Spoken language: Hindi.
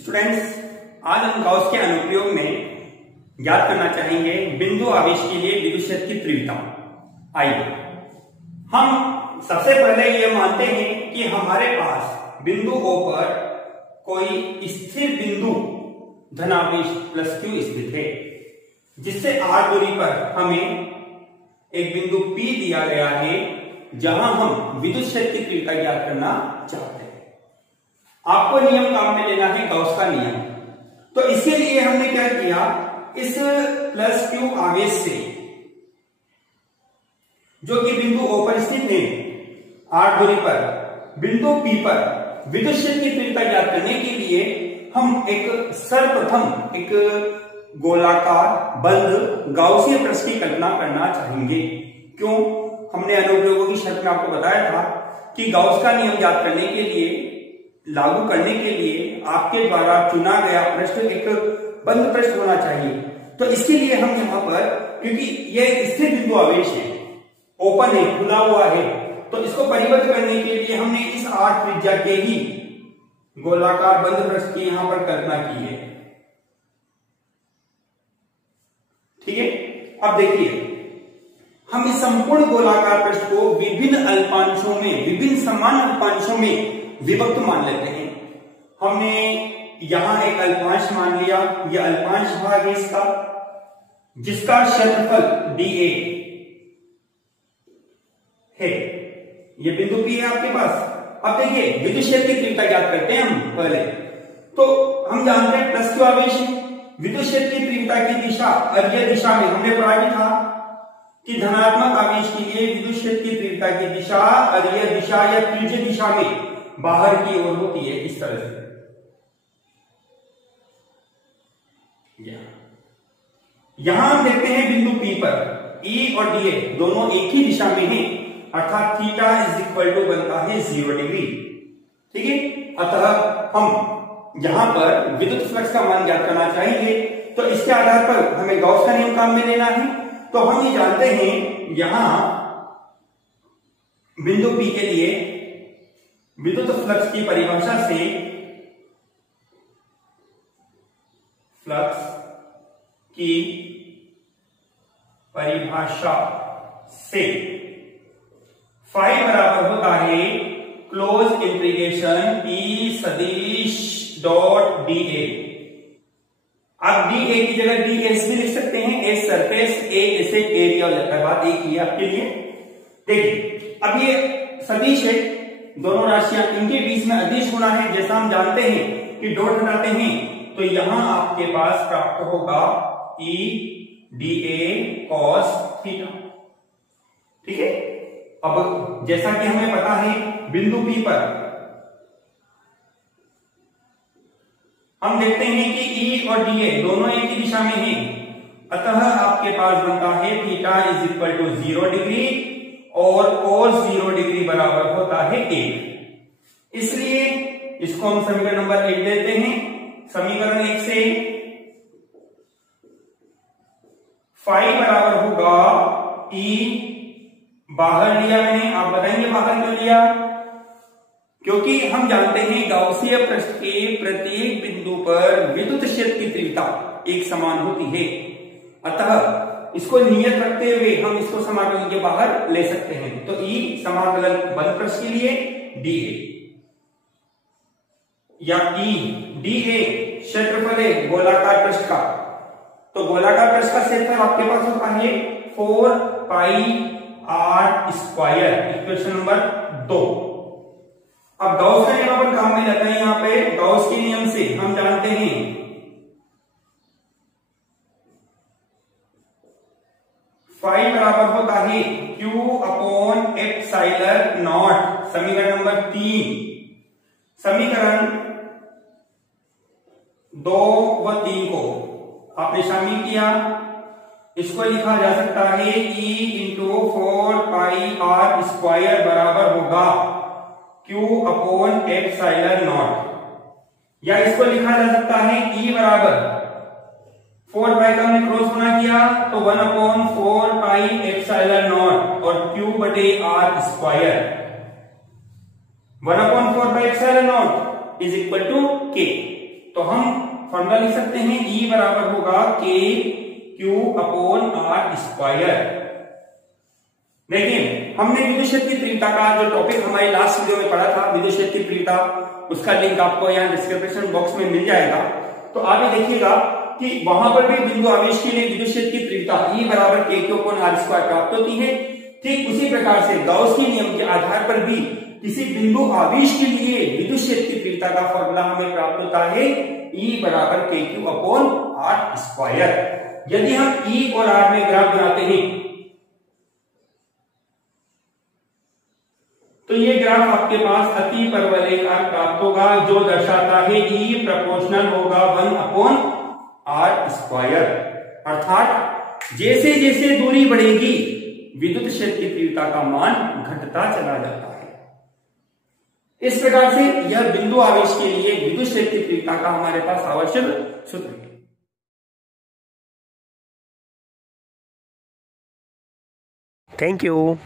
स्टूडेंट्स, आज हम गाउस के अनुप्रयोग में ज्ञात करना चाहेंगे बिंदु आवेश के लिए विद्युत क्षेत्र की तीव्रता। आइए हम सबसे पहले ये मानते हैं कि हमारे पास बिंदु O पर कोई स्थिर बिंदु धनावेश प्लस Q स्थित है, जिससे r दूरी पर हमें एक बिंदु P दिया गया है जहां हम विद्युत क्षेत्र की तीव्रता ज्ञात करना चाहते हैं। आपको नियम काम में लेना है गाउस का नियम। तो इसके लिए हमने क्या किया, इस प्लस Q आवेश से जो कि बिंदु O पर स्थित है r दूरी पर, बिंदु P पर विद्युत क्षेत्र की तीव्रता ज्ञात करने के लिए हम एक सर्वप्रथम एक गोलाकार बंद गाउसीय पृष्ठ की कल्पना करना चाहेंगे। क्यों? हमने अनुप्रयोगों की शर्त में आपको बताया था कि गाउस का नियम ज्ञात करने के लिए, लागू करने के लिए आपके द्वारा चुना गया पृष्ठ एक बंद पृष्ठ होना चाहिए। तो इसके लिए हम यहाँ पर, क्योंकि यह स्थिर बिंदु आवेश है, ओपन है, खुला हुआ है, तो इसको परिबद्ध करने के लिए हमने इस r त्रिज्या के ही गोलाकार बंद पृष्ठ की यहां पर कल्पना की है। ठीक है, अब देखिए हम इस संपूर्ण गोलाकार पृष्ठ को विभिन्न अल्पांशों में, विभिन्न समान अल्पांशों में विभक्त मान लेते हैं। हमने यहां एक अल्पांश मान लिया, यह अल्पांश भाग है इसका, जिसका क्षेत्रफल dA है। यह बिंदु P है आपके पास। अब देखिए विद्युत क्षेत्र की तीव्रता ज्ञात करते हैं हम पहले। तो हम जानते हैं प्लस Q आवेश है, विद्युत क्षेत्र की तीव्रता की दिशा अरीय दिशा में, हमने पढ़ा भी था कि धनात्मक आवेश के लिए विद्युत क्षेत्र की तीव्रता की दिशा अरीय दिशा या त्रिज्य दिशा में बाहर की ओर होती है, इस तरह से। यहां हम देखते हैं बिंदु P पर E और dA दोनों एक ही दिशा में हैं, अर्थात थीटा इज इक्वल टू बनता है 0 डिग्री। ठीक है, अतः हम यहां पर विद्युत फ्लक्स का मान ज्ञात करना चाहेंगे। तो इसके आधार पर हमें गाउस का नियम काम में लेना है। तो हम ये जानते हैं यहां बिंदु P के लिए विद्युत फ्लक्स की परिभाषा से, फ्लक्स की परिभाषा से फाई बराबर होता है क्लोज इंटीग्रेशन E सदिश डॉट dA। आप dA की जगह ds भी लिख सकते हैं। ए सरफेस, ए इसे एरिया हो जाता है, बात एक ही है आपके लिए। देखिए अब ये सदिश है, दोनों राशियां, इनके बीच में अदिश होना है। जैसा हम जानते हैं कि डॉट हटाते हैं तो यहां आपके पास प्राप्त होगा E dA cos थीटा। ठीक है, अब जैसा कि हमें पता है बिंदु P पर हम देखते हैं कि E और dA दोनों एक ही दिशा में हैं, अतः आपके पास बनता है theta is equal to 0 degree और cos 0 डिग्री बराबर होता है 1। इसलिए इसको हम समीकरण नंबर 1 देते हैं। समीकरण 1 से फाई बराबर होगा E, बाहर लिया मैंने, आप बताएंगे बाहर क्यों लिया? क्योंकि हम जानते हैं गाउसीय पृष्ठ के प्रत्येक बिंदु पर विद्युत क्षेत्र की तीव्रता एक समान होती है, अतः इसको नियत रखते हुए हम इसको समाकलन के बाहर ले सकते हैं। तो E समाकलन बंद पृष्ठ के लिए dA या E dA क्षेत्रफल है गोलाकार पृष्ठ का। तो गोलाकार पृष्ठ का क्षेत्रफल आपके पास होता है 4 पाई r स्क्वायर, इक्वेशन नंबर 2। अब गाउस का नियम अपन काम में लेते हैं। यहां पे गाउस के नियम से हम जानते हैं फाई बराबर होता है Q अपॉन एप्सिलॉन नॉट। समीकरण नंबर 3, समीकरण 2 व 3 को आपने शामिल किया। इसको लिखा जा सकता है E इंटू 4 पाई r स्क्वायर बराबर होगा Q अपॉन एप्सिलॉन नॉट, या इसको लिखा जा सकता है E बराबर 4 पाई का हमने क्रॉस गुणा किया तो 1 अपॉन 4 पाई एप्सिलॉन नॉट और Q बटे r square. 1 upon 4 pi epsilon naught is equal to K। तो तो हम फॉर्मूला लिख सकते हैं E बराबर होगा के क्यू अपॉन आर स्क्वायर। देखिए हमने विद्युत क्षेत्र की तीव्रता का जो टॉपिक हमारे लास्ट वीडियो में पढ़ा था, विद्युत क्षेत्र की तीव्रता, उसका लिंक आपको यहाँ डिस्क्रिप्शन बॉक्स में मिल जाएगा। तो आगे देखिएगा कि वहां पर भी बिंदु आवेश के लिए विद्युत क्षेत्र की तीव्रता E बराबर के क्यू अपॉन आर स्क्वायर प्राप्त होती है। ठीक उसी प्रकार से गाउस के नियम के आधार पर भी किसी बिंदु आवेश के लिए विद्युत क्षेत्र की तीव्रता का फॉर्मूला हमें प्राप्त होता है E बराबर के क्यू अपॉन आर स्क्वायर। यदि हम E और R में ग्राफ बनाते हैं तो ये ग्राफ आपके पास अति परवलयकार प्राप्त होगा जो दर्शाता है E प्रोपोर्शनल होगा 1 अपॉन आर स्क्वायर। अर्थात जैसे जैसे दूरी बढ़ेगी विद्युत क्षेत्र की तीव्रता का मान घटता चला जाता है। इस प्रकार से यह बिंदु आवेश के लिए विद्युत क्षेत्र की तीव्रता का हमारे पास आवश्यक सूत्र है। Thank you.